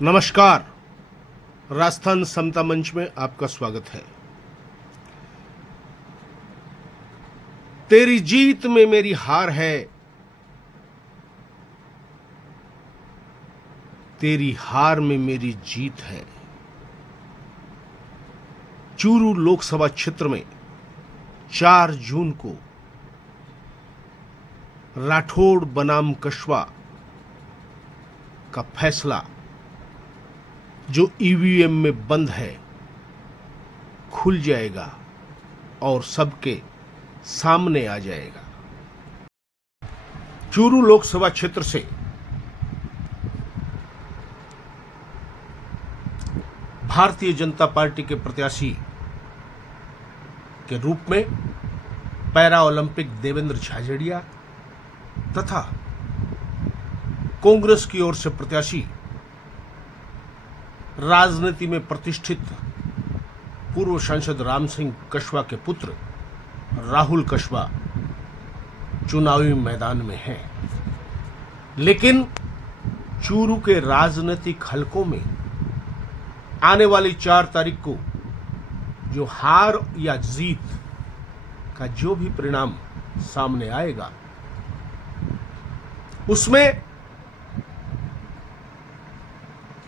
नमस्कार। राजस्थान समता मंच में आपका स्वागत है। तेरी जीत में मेरी हार है, तेरी हार में मेरी जीत है। चूरू लोकसभा क्षेत्र में 4 जून को राठौड़ बनाम कछवा का फैसला जो ईवीएम में बंद है खुल जाएगा और सबके सामने आ जाएगा। चूरू लोकसभा क्षेत्र से भारतीय जनता पार्टी के प्रत्याशी के रूप में पैरा ओलंपिक देवेंद्र झाझड़िया तथा कांग्रेस की ओर से प्रत्याशी राजनीति में प्रतिष्ठित पूर्व सांसद राम सिंह कछवा के पुत्र राहुल कछवा चुनावी मैदान में हैं। लेकिन चूरू के राजनीतिक हलकों में आने वाली 4 तारीख को जो हार या जीत का जो भी परिणाम सामने आएगा उसमें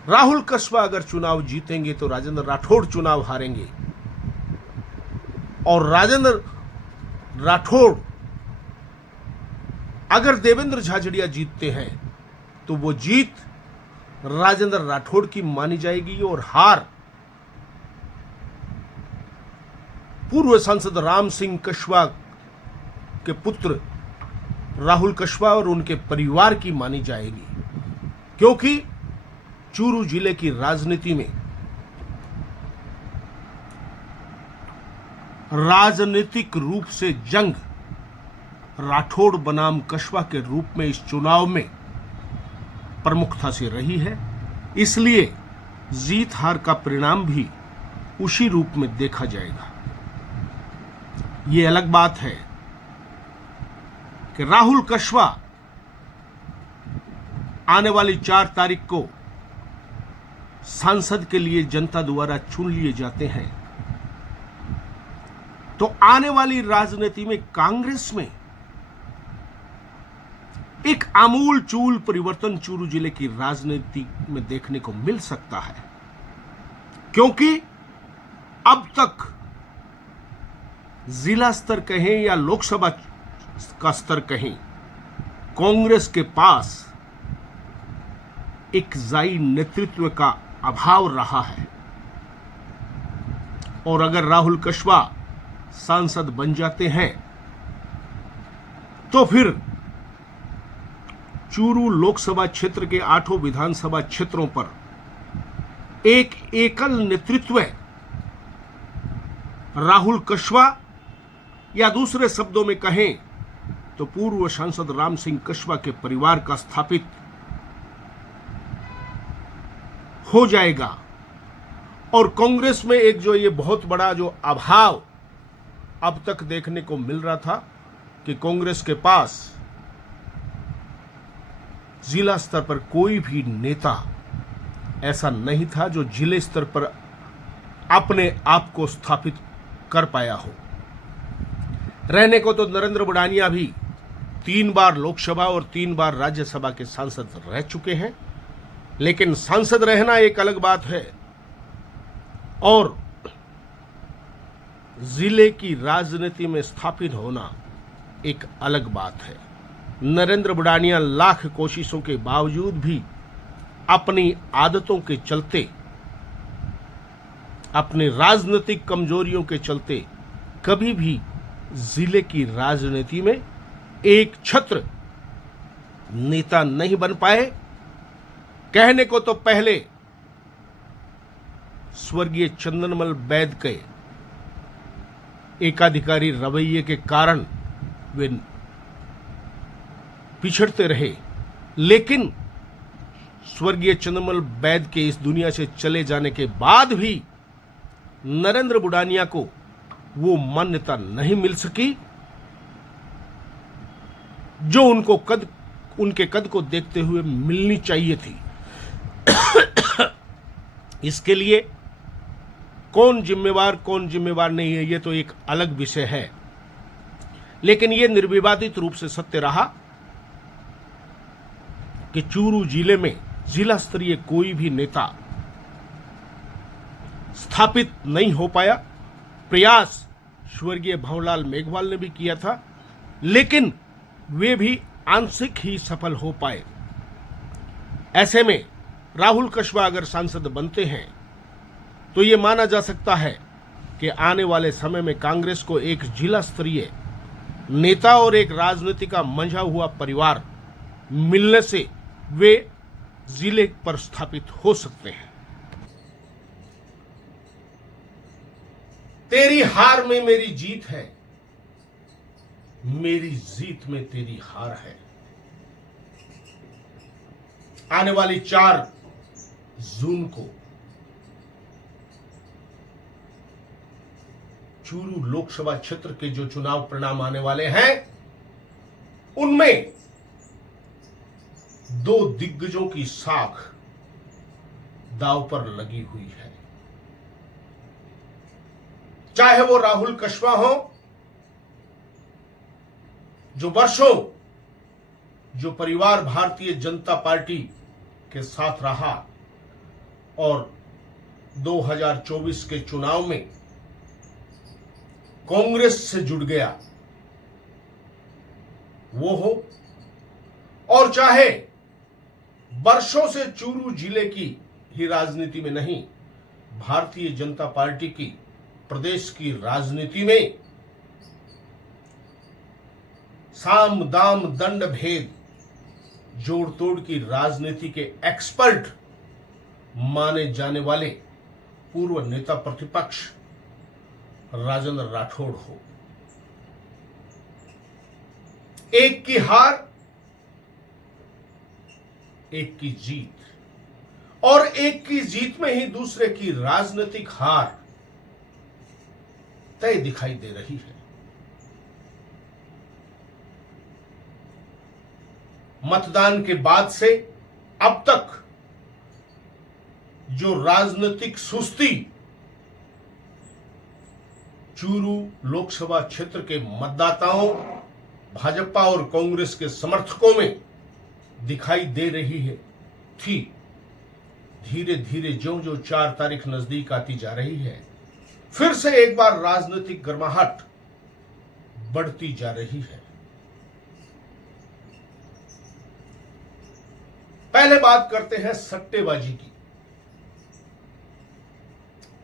राहुल कछवा अगर चुनाव जीतेंगे तो राजेंद्र राठौड़ चुनाव हारेंगे और राजेंद्र राठौड़ अगर देवेंद्र झाझड़िया जीतते हैं तो वो जीत राजेंद्र राठौड़ की मानी जाएगी और हार पूर्व सांसद राम सिंह कछवा के पुत्र राहुल कछवा और उनके परिवार की मानी जाएगी, क्योंकि चूरू जिले की राजनीति में राजनीतिक रूप से जंग राठौड़ बनाम कछवा के रूप में इस चुनाव में प्रमुखता से रही है। इसलिए जीत हार का परिणाम भी उसी रूप में देखा जाएगा। ये अलग बात है कि राहुल कछवा आने वाली 4 तारीख को सांसद के लिए जनता द्वारा चुन लिए जाते हैं, तो आने वाली राजनीति में कांग्रेस में एक आमूल चूल परिवर्तन चूरू जिले की राजनीति में देखने को मिल सकता है, क्योंकि अब तक जिला स्तर कहें या लोकसभा का स्तर कहें, कांग्रेस के पास एक जाई नेतृत्व का अभाव रहा है। और अगर राहुल कछवा सांसद बन जाते हैं तो फिर चूरू लोकसभा क्षेत्र के 8 विधानसभा क्षेत्रों पर एक एकल नेतृत्व राहुल कछवा या दूसरे शब्दों में कहें तो पूर्व सांसद राम सिंह कछवा के परिवार का स्थापित हो जाएगा। और कांग्रेस में एक जो ये बहुत बड़ा जो अभाव अब तक देखने को मिल रहा था कि कांग्रेस के पास जिला स्तर पर कोई भी नेता ऐसा नहीं था जो जिले स्तर पर अपने आप को स्थापित कर पाया हो। रहने को तो नरेंद्र बुडानिया भी 3 बार लोकसभा और 3 बार राज्यसभा के सांसद रह चुके हैं, लेकिन सांसद रहना एक अलग बात है और जिले की राजनीति में स्थापित होना एक अलग बात है। नरेंद्र बुडानिया लाख कोशिशों के बावजूद भी अपनी आदतों के चलते, अपनी राजनीतिक कमजोरियों के चलते कभी भी जिले की राजनीति में एक छत्र नेता नहीं बन पाए। कहने को तो पहले स्वर्गीय चंदनमल बैद के एकाधिकारी रवैये के कारण वे पिछड़ते रहे, लेकिन स्वर्गीय चंदनमल बैद के इस दुनिया से चले जाने के बाद भी नरेंद्र बुडानिया को वो मान्यता नहीं मिल सकी जो उनके कद को देखते हुए मिलनी चाहिए थी। इसके लिए कौन जिम्मेवार नहीं है, ये तो एक अलग विषय है, लेकिन यह निर्विवादित रूप से सत्य रहा कि चूरू जिले में जिला स्तरीय कोई भी नेता स्थापित नहीं हो पाया। प्रयास स्वर्गीय भंवरलाल मेघवाल ने भी किया था, लेकिन वे भी आंशिक ही सफल हो पाए। ऐसे में राहुल कस्वा अगर सांसद बनते हैं तो यह माना जा सकता है कि आने वाले समय में कांग्रेस को एक जिला स्तरीय नेता और एक राजनीति का मंझा हुआ परिवार मिलने से वे जिले पर स्थापित हो सकते हैं। तेरी हार में मेरी जीत है, मेरी जीत में तेरी हार है। आने वाली 4 जून को चूरू लोकसभा क्षेत्र के जो चुनाव परिणाम आने वाले हैं, उनमें 2 दिग्गजों की साख दांव पर लगी हुई है। चाहे वो राहुल कस्वा हो, जो वर्षों जो परिवार भारतीय जनता पार्टी के साथ रहा और 2024 के चुनाव में कांग्रेस से जुड़ गया, वो हो, और चाहे वर्षों से चूरू जिले की ही राजनीति में नहीं, भारतीय जनता पार्टी की प्रदेश की राजनीति में साम दाम दंड भेद जोड़ तोड़ की राजनीति के एक्सपर्ट माने जाने वाले पूर्व नेता प्रतिपक्ष राजेंद्र राठौड़ हो। एक की हार, एक की जीत, और एक की जीत में ही दूसरे की राजनीतिक हार तय दिखाई दे रही है। मतदान के बाद से अब तक जो राजनीतिक सुस्ती चूरू लोकसभा क्षेत्र के मतदाताओं, भाजपा और कांग्रेस के समर्थकों में दिखाई दे रही है थी, धीरे धीरे जो 4 तारीख नजदीक आती जा रही है, फिर से एक बार राजनीतिक गर्माहट बढ़ती जा रही है। पहले बात करते हैं सट्टेबाजी की।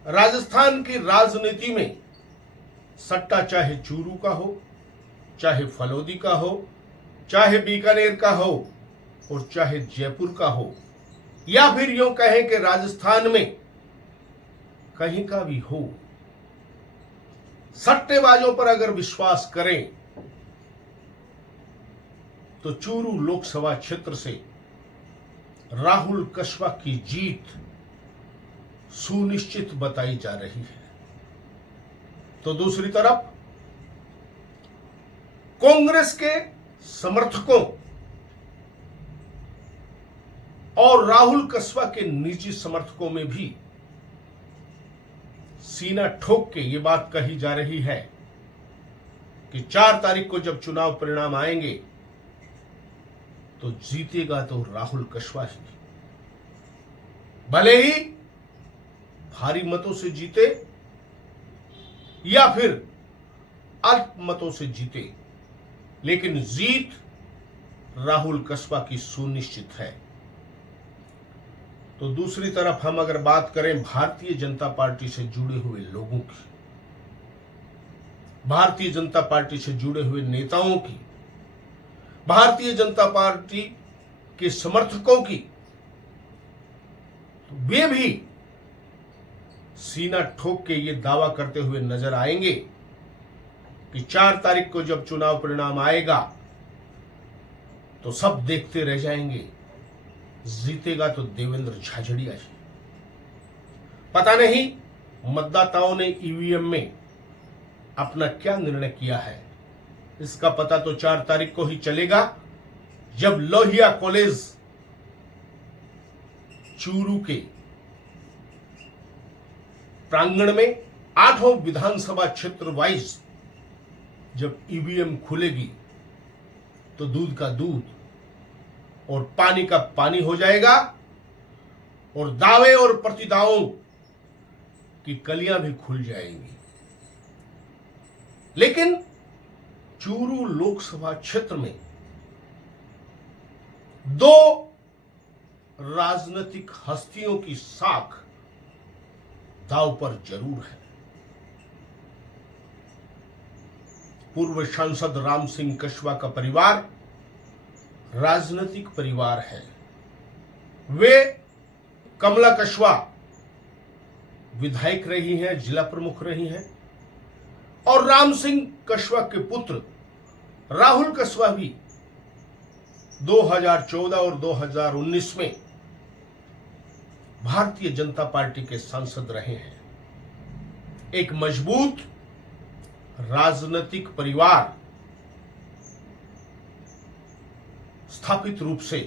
राजस्थान की राजनीति में सट्टा चाहे चूरू का हो, चाहे फलोदी का हो, चाहे बीकानेर का हो और चाहे जयपुर का हो, या फिर यूं कहें कि राजस्थान में कहीं का भी हो, सट्टेबाजों पर अगर विश्वास करें तो चूरू लोकसभा क्षेत्र से राहुल कस्वा की जीत सुनिश्चित बताई जा रही है। तो दूसरी तरफ कांग्रेस के समर्थकों और राहुल कस्वा के निजी समर्थकों में भी सीना ठोक के ये बात कही जा रही है कि 4 तारीख को जब चुनाव परिणाम आएंगे तो जीतेगा तो राहुल कस्वा ही, भले ही भारी मतों से जीते या फिर अल्प मतों से जीते, लेकिन जीत राहुल कस्वा की सुनिश्चित है। तो दूसरी तरफ हम अगर बात करें भारतीय जनता पार्टी से जुड़े हुए लोगों की, भारतीय जनता पार्टी से जुड़े हुए नेताओं की, भारतीय जनता पार्टी के समर्थकों की, तो वे भी सीना ठोक के ये दावा करते हुए नजर आएंगे कि 4 तारीख को जब चुनाव परिणाम आएगा तो सब देखते रह जाएंगे, जीतेगा तो देवेंद्र झाझड़िया जी। पता नहीं मतदाताओं ने ईवीएम में अपना क्या निर्णय किया है, इसका पता तो 4 तारीख को ही चलेगा, जब लोहिया कॉलेज चूरू के प्रांगण में 8 विधानसभा क्षेत्र वाइज जब ईवीएम खुलेगी तो दूध का दूध और पानी का पानी हो जाएगा और दावे और प्रतिदावों की कलियां भी खुल जाएंगी। लेकिन चूरू लोकसभा क्षेत्र में 2 राजनीतिक हस्तियों की साख दांव पर जरूर है। पूर्व सांसद राम सिंह कछवा का परिवार राजनीतिक परिवार है। वे कमला कछवा विधायक रही हैं, जिला प्रमुख रही हैं, और राम सिंह कछवा के पुत्र राहुल कछवा भी 2014 और 2019 में भारतीय जनता पार्टी के सांसद रहे हैं। एक मजबूत राजनीतिक परिवार स्थापित रूप से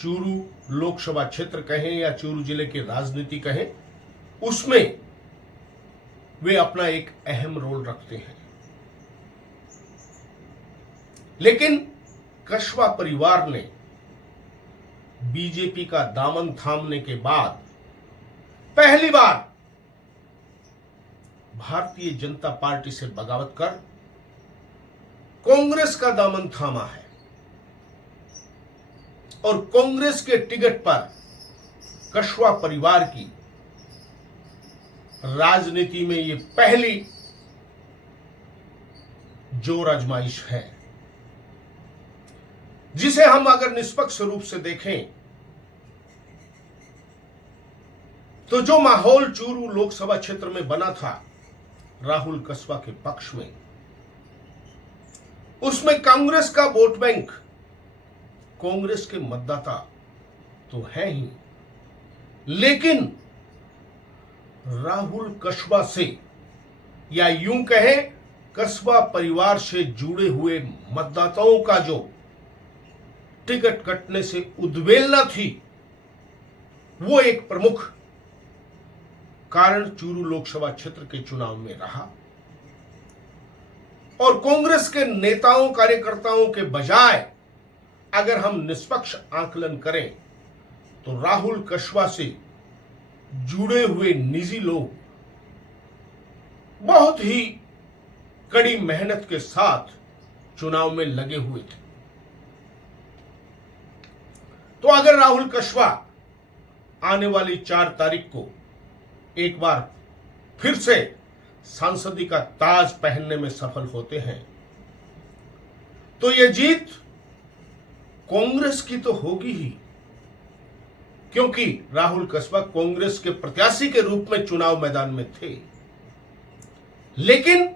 चूरू लोकसभा क्षेत्र कहें या चूरू जिले की राजनीति कहें, उसमें वे अपना एक अहम रोल रखते हैं। लेकिन कछवा परिवार ने बीजेपी का दामन थामने के बाद पहली बार भारतीय जनता पार्टी से बगावत कर कांग्रेस का दामन थामा है और कांग्रेस के टिकट पर कछवा परिवार की राजनीति में ये पहली जोर आजमाइश है, जिसे हम अगर निष्पक्ष रूप से देखें तो जो माहौल चूरू लोकसभा क्षेत्र में बना था राहुल कछवा के पक्ष में, उसमें कांग्रेस का वोट बैंक, कांग्रेस के मतदाता तो है ही, लेकिन राहुल कछवा से या यूं कहें कछवा परिवार से जुड़े हुए मतदाताओं का जो टिकट कटने से उद्वेलना थी, वो एक प्रमुख कारण चूरू लोकसभा क्षेत्र के चुनाव में रहा। और कांग्रेस के नेताओं कार्यकर्ताओं के बजाय अगर हम निष्पक्ष आकलन करें तो राहुल कछवा से जुड़े हुए निजी लोग बहुत ही कड़ी मेहनत के साथ चुनाव में लगे हुए थे। तो अगर राहुल कछवा आने वाली 4 तारीख को एक बार फिर से सांसदी का ताज पहनने में सफल होते हैं तो यह जीत कांग्रेस की तो होगी ही, क्योंकि राहुल कछवा कांग्रेस के प्रत्याशी के रूप में चुनाव मैदान में थे। लेकिन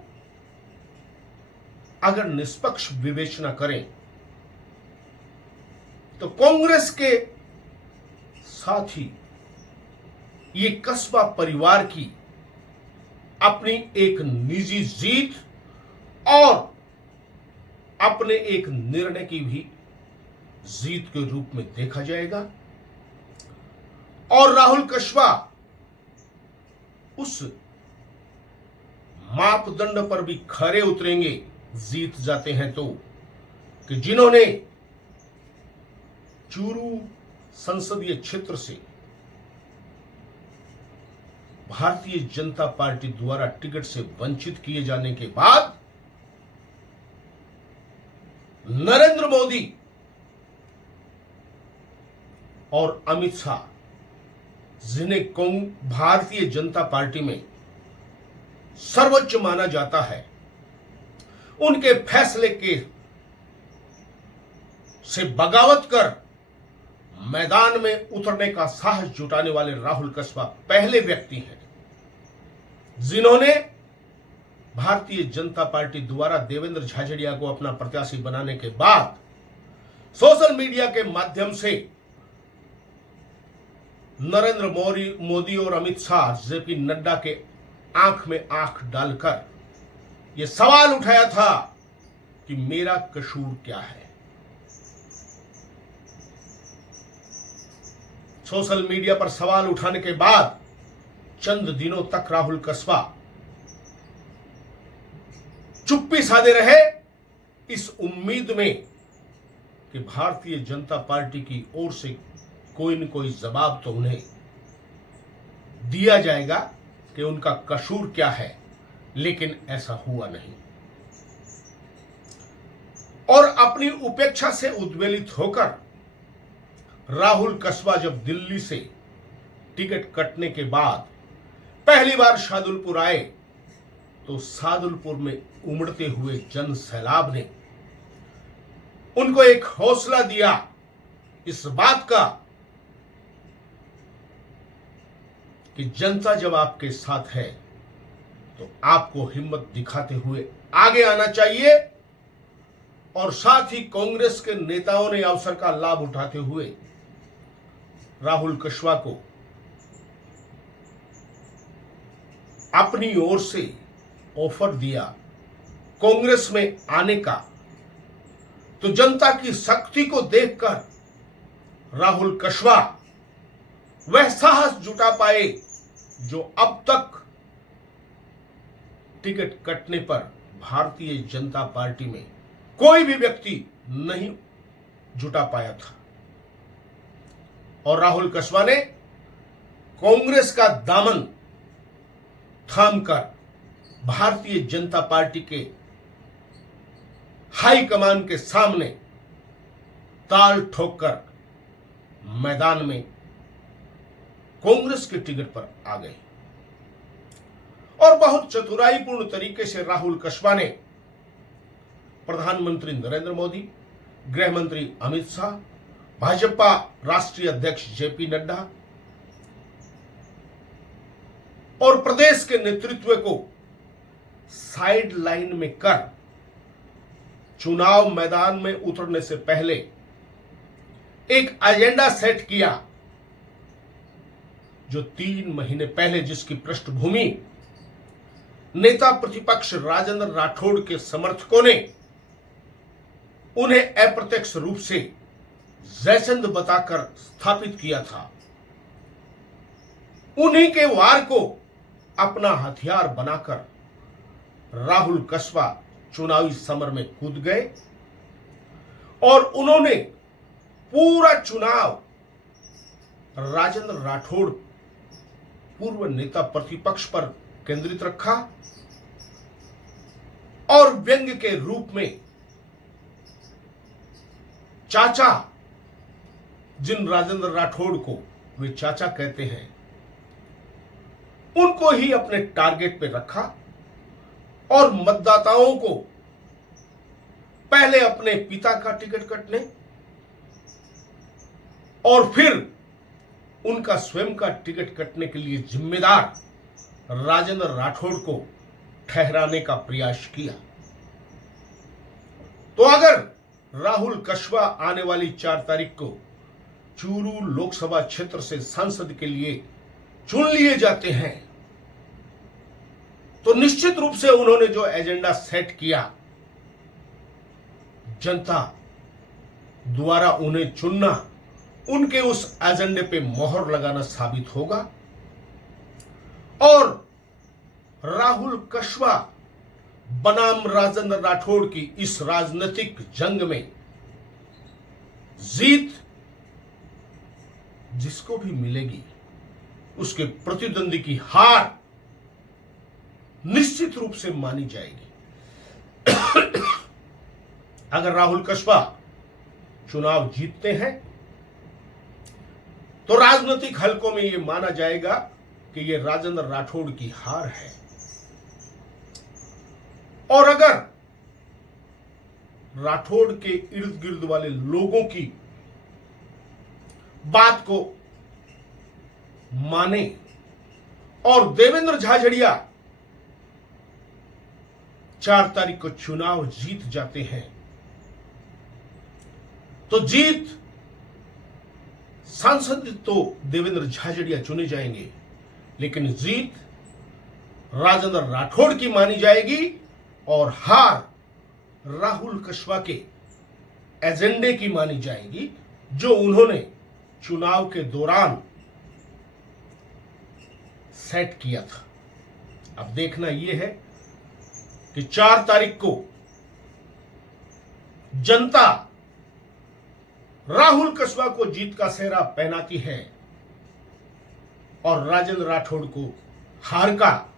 अगर निष्पक्ष विवेचना करें तो कांग्रेस के साथ ही ये कछवा परिवार की अपनी एक निजी जीत और अपने एक निर्णय की भी जीत के रूप में देखा जाएगा। और राहुल कछवा उस मापदंड पर भी खरे उतरेंगे, जीत जाते हैं तो, कि जिन्होंने चूरू संसदीय क्षेत्र से भारतीय जनता पार्टी द्वारा टिकट से वंचित किए जाने के बाद नरेंद्र मोदी और अमित शाह, जिन्हें भारतीय जनता पार्टी में सर्वोच्च माना जाता है, उनके फैसले के से बगावत कर मैदान में उतरने का साहस जुटाने वाले राहुल कछवा पहले व्यक्ति हैं जिन्होंने भारतीय जनता पार्टी द्वारा देवेंद्र झाझड़िया को अपना प्रत्याशी बनाने के बाद सोशल मीडिया के माध्यम से नरेंद्र मोदी और अमित शाह, जेपी नड्डा के आंख में आंख डालकर यह सवाल उठाया था कि मेरा कसूर क्या है। सोशल मीडिया पर सवाल उठाने के बाद चंद दिनों तक राहुल कस्बा चुप्पी साधे रहे, इस उम्मीद में कि भारतीय जनता पार्टी की ओर से कोई न कोई जवाब तो उन्हें दिया जाएगा कि उनका कसूर क्या है, लेकिन ऐसा हुआ नहीं। और अपनी उपेक्षा से उद्वेलित होकर राहुल कस्बा जब दिल्ली से टिकट कटने के बाद पहली बार शादुलपुर आए तो शादुलपुर में उमड़ते हुए जन सैलाब ने उनको एक हौसला दिया इस बात का कि जनता जब आपके साथ है तो आपको हिम्मत दिखाते हुए आगे आना चाहिए। और साथ ही कांग्रेस के नेताओं ने अवसर का लाभ उठाते हुए राहुल कस्बा को अपनी ओर से ऑफर दिया कांग्रेस में आने का। तो जनता की शक्ति को देखकर राहुल कस्बा वह साहस जुटा पाए जो अब तक टिकट कटने पर भारतीय जनता पार्टी में कोई भी व्यक्ति नहीं जुटा पाया था। और राहुल कस्बा ने कांग्रेस का दामन थामकर भारतीय जनता पार्टी के हाई कमान के सामने ताल ठोककर मैदान में कांग्रेस के टिकट पर आ गए। और बहुत चतुराईपूर्ण तरीके से राहुल कस्बा ने प्रधानमंत्री नरेंद्र मोदी, गृह मंत्री अमित शाह, भाजपा राष्ट्रीय अध्यक्ष जेपी नड्डा और प्रदेश के नेतृत्व को साइड लाइन में कर चुनाव मैदान में उतरने से पहले एक एजेंडा सेट किया जो 3 महीने पहले जिसकी पृष्ठभूमि नेता प्रतिपक्ष राजेंद्र राठौड़ के समर्थकों ने उन्हें अप्रत्यक्ष रूप से जयचंद बताकर स्थापित किया था। उन्हीं के वार को अपना हथियार बनाकर राहुल कस्बा चुनावी समर में कूद गए और उन्होंने पूरा चुनाव राजेंद्र राठौड़ पूर्व नेता प्रतिपक्ष पर केंद्रित रखा और व्यंग्य के रूप में चाचा, जिन राजेंद्र राठौड़ को वे चाचा कहते हैं, उनको ही अपने टारगेट पे रखा और मतदाताओं को पहले अपने पिता का टिकट कटने और फिर उनका स्वयं का टिकट कटने के लिए जिम्मेदार राजेंद्र राठौड़ को ठहराने का प्रयास किया। तो अगर राहुल कस्बा आने वाली 4 तारीख को चूरू लोकसभा क्षेत्र से सांसद के लिए चुन लिए जाते हैं तो निश्चित रूप से उन्होंने जो एजेंडा सेट किया, जनता द्वारा उन्हें चुनना उनके उस एजेंडे पे मोहर लगाना साबित होगा। और राहुल कस्बा बनाम राजेंद्र राठौड़ की इस राजनीतिक जंग में जीत जिसको भी मिलेगी उसके प्रतिद्वंदी की हार निश्चित रूप से मानी जाएगी। अगर राहुल कस्बा चुनाव जीतते हैं तो राजनीतिक हलकों में यह माना जाएगा कि यह राजेंद्र राठौड़ की हार है। और अगर राठौड़ के इर्द गिर्द वाले लोगों की बात को माने और देवेंद्र झाझड़िया 4 तारीख को चुनाव जीत जाते हैं तो जीत सांसद तो देवेंद्र झाझड़िया चुने जाएंगे, लेकिन जीत राजेंद्र राठौड़ की मानी जाएगी और हार राहुल कस्बा के एजेंडे की मानी जाएगी जो उन्होंने चुनाव के दौरान सेट किया था। अब देखना यह है कि 4 तारीख को जनता राहुल कस्बा को जीत का सेहरा पहनाती है और राजेंद्र राठौड़ को हार का,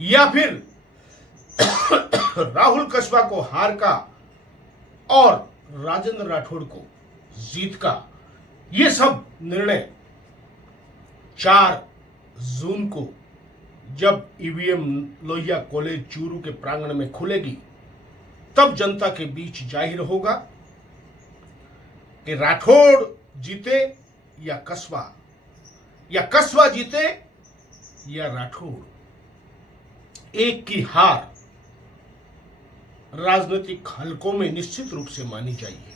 या फिर राहुल कस्बा को हार का और राजेंद्र राठौड़ को जीत का, ये सब निर्णय 4 जून को जब ईवीएम लोहिया कॉलेज चूरू के प्रांगण में खुलेगी तब जनता के बीच जाहिर होगा कि राठौड़ जीते या कस्बा जीते या राठौड़। एक की हार राजनीतिक हलकों में निश्चित रूप से मानी जाएगी।